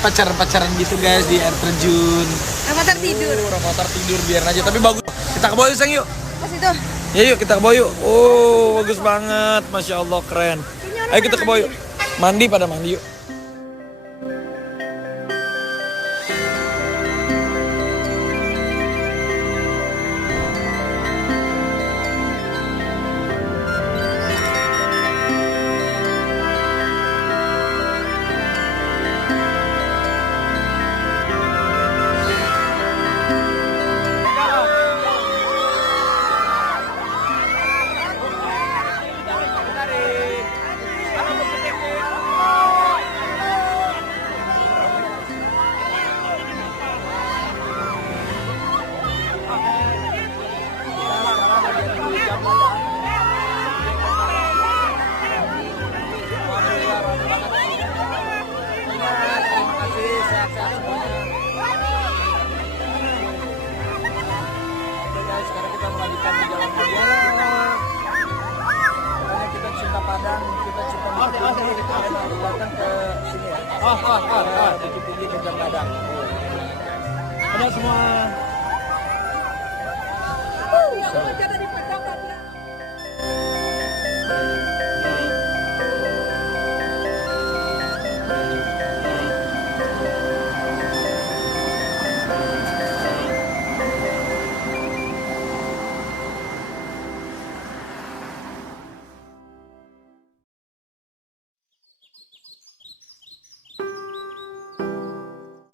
pacaran-pacaran gitu guys di air terjun. Rafathar tidur. Rafathar tidur biar aja tapi bagus. Kita ke bawah yuk sayang yuk. Pas itu. Ya yuk kita ke bawah yuk. Oh bagus banget, masya Allah keren. Ayo kita ke bawah yuk. Mandi pada mandi yuk. Sekarang kita melanjutkan perjalanan karena kita cinta Padang, kita cinta Bukit Tinggi, kita harus datang ke sini ya. Ke Bukit Tinggi Gajah Padang. Ada semua.